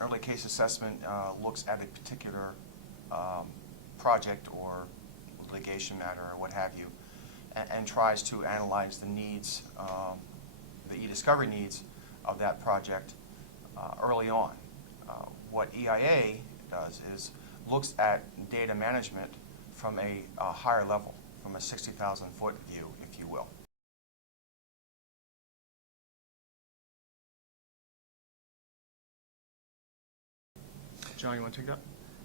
early case assessment looks at a particular project or litigation matter or what have you, and tries to analyze the needs, the e-discovery needs of that project early on. What EIA does is looks at data management from a higher level, from a 60,000-foot view, if you will. John, you want to take that?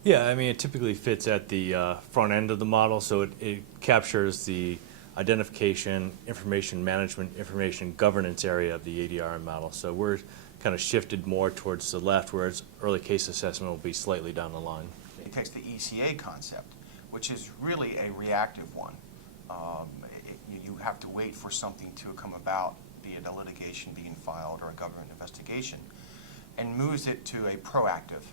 Yeah, I mean, it typically fits at the front end of the model, so it captures the identification, information management, information governance area of the ADRM model. So we're kind of shifted more towards the left, whereas early case assessment will be slightly down the line. It takes the ECA concept, which is really a reactive one. You have to wait for something to come about, be it a litigation being filed or a government investigation, and moves it to a proactive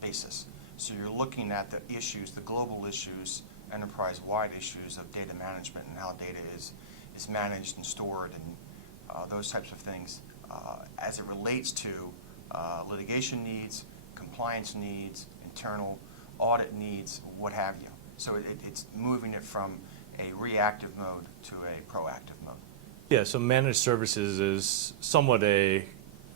basis. So you're looking at the issues, the global issues, enterprise-wide issues of data management and how data is managed and stored and those types of things as it relates to litigation needs, compliance needs, internal audit needs, what have you. So it's moving it from a reactive mode to a proactive mode. Yeah, so managed services is somewhat a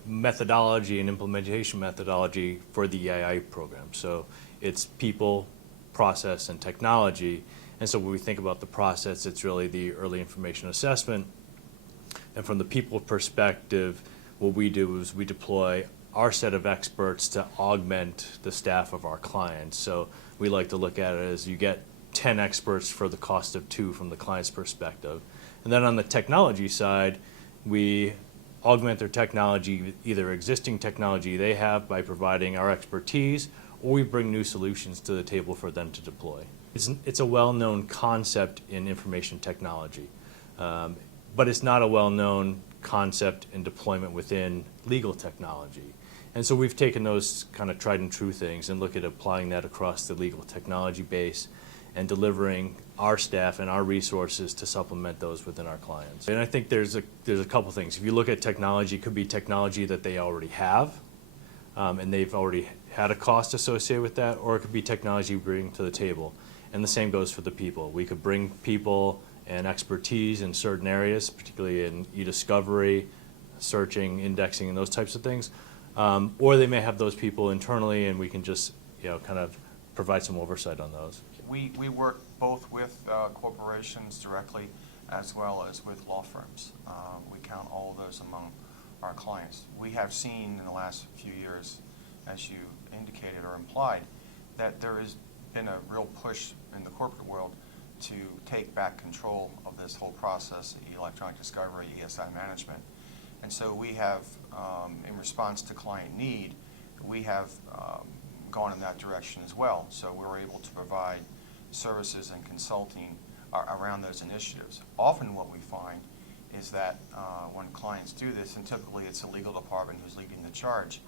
methodology and implementation methodology for the EIA program. So it's people, process, and technology. And so when we think about the process, it's really the early information assessment. And from the people perspective, what we do is we deploy our set of experts to augment the staff of our clients. So we like to look at it as you get 10 experts for the cost of 2 from the client's perspective. And then on the technology side, we augment their technology, either existing technology they have by providing our expertise, or we bring new solutions to the table for them to deploy. It's a well-known concept in information technology, but it's not a well-known concept in deployment within legal technology. And so we've taken those kind of tried and true things and look at applying that across the legal technology base and delivering our staff and our resources to supplement those within our clients. And I think there's a couple things. If you look at technology, it could be technology that they already have, and they've already had a cost associated with that, or it could be technology we bring to the table. And the same goes for the people. We could bring people and expertise in certain areas, particularly in e-discovery, searching, indexing, and those types of things. Or they may have those people internally, and we can just kind of provide some oversight on those. We work both with corporations directly as well as with law firms. We count all of those among our clients. We have seen in the last few years, as you indicated or implied, that there has been a real push in the corporate world to take back control of this whole process, electronic discovery, ESI management. And so we have, in response to client need, we have gone in that direction as well. So we're able to provide services and consulting around those initiatives. Often what we find is that when clients do this, and typically it's a legal department who's leading the charge,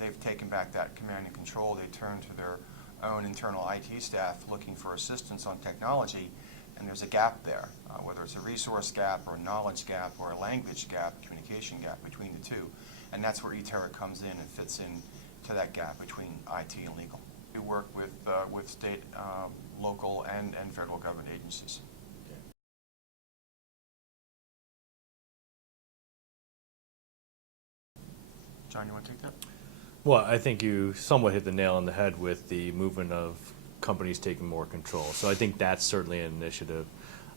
they've taken back that command and control. They turn to their own internal IT staff looking for assistance on technology, and there's a gap there, whether it's a resource gap or a knowledge gap or a language gap, communication gap between the two. And that's where eTERA comes in and fits in to that gap between IT and legal. We work with state, local, and federal government agencies. John, you want to take that? Well, I think you somewhat hit the nail on the head with the movement of companies taking more control. So I think that's certainly an initiative.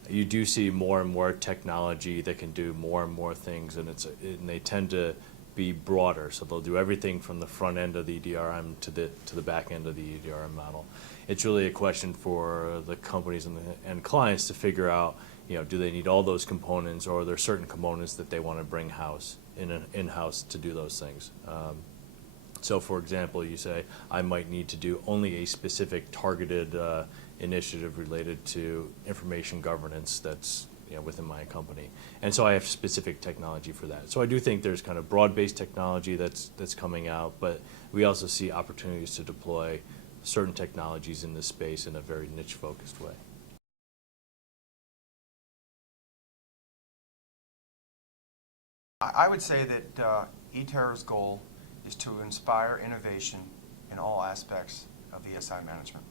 You do see more and more technology that can do more and more things, and they tend to be broader. So they'll do everything from the front end of the EDRM to the back end of the EDRM model. It's really a question for the companies and clients to figure out, do they need all those components, or are there certain components that they want to bring in-house to do those things. So for example, you say, I might need to do only a specific targeted initiative related to information governance that's within my company. And so I have specific technology for that. So I do think there's kind of broad-based technology that's coming out, but we also see opportunities to deploy certain technologies in this space in a very niche-focused way. I would say that eTERA's goal is to inspire innovation in all aspects of ESI management.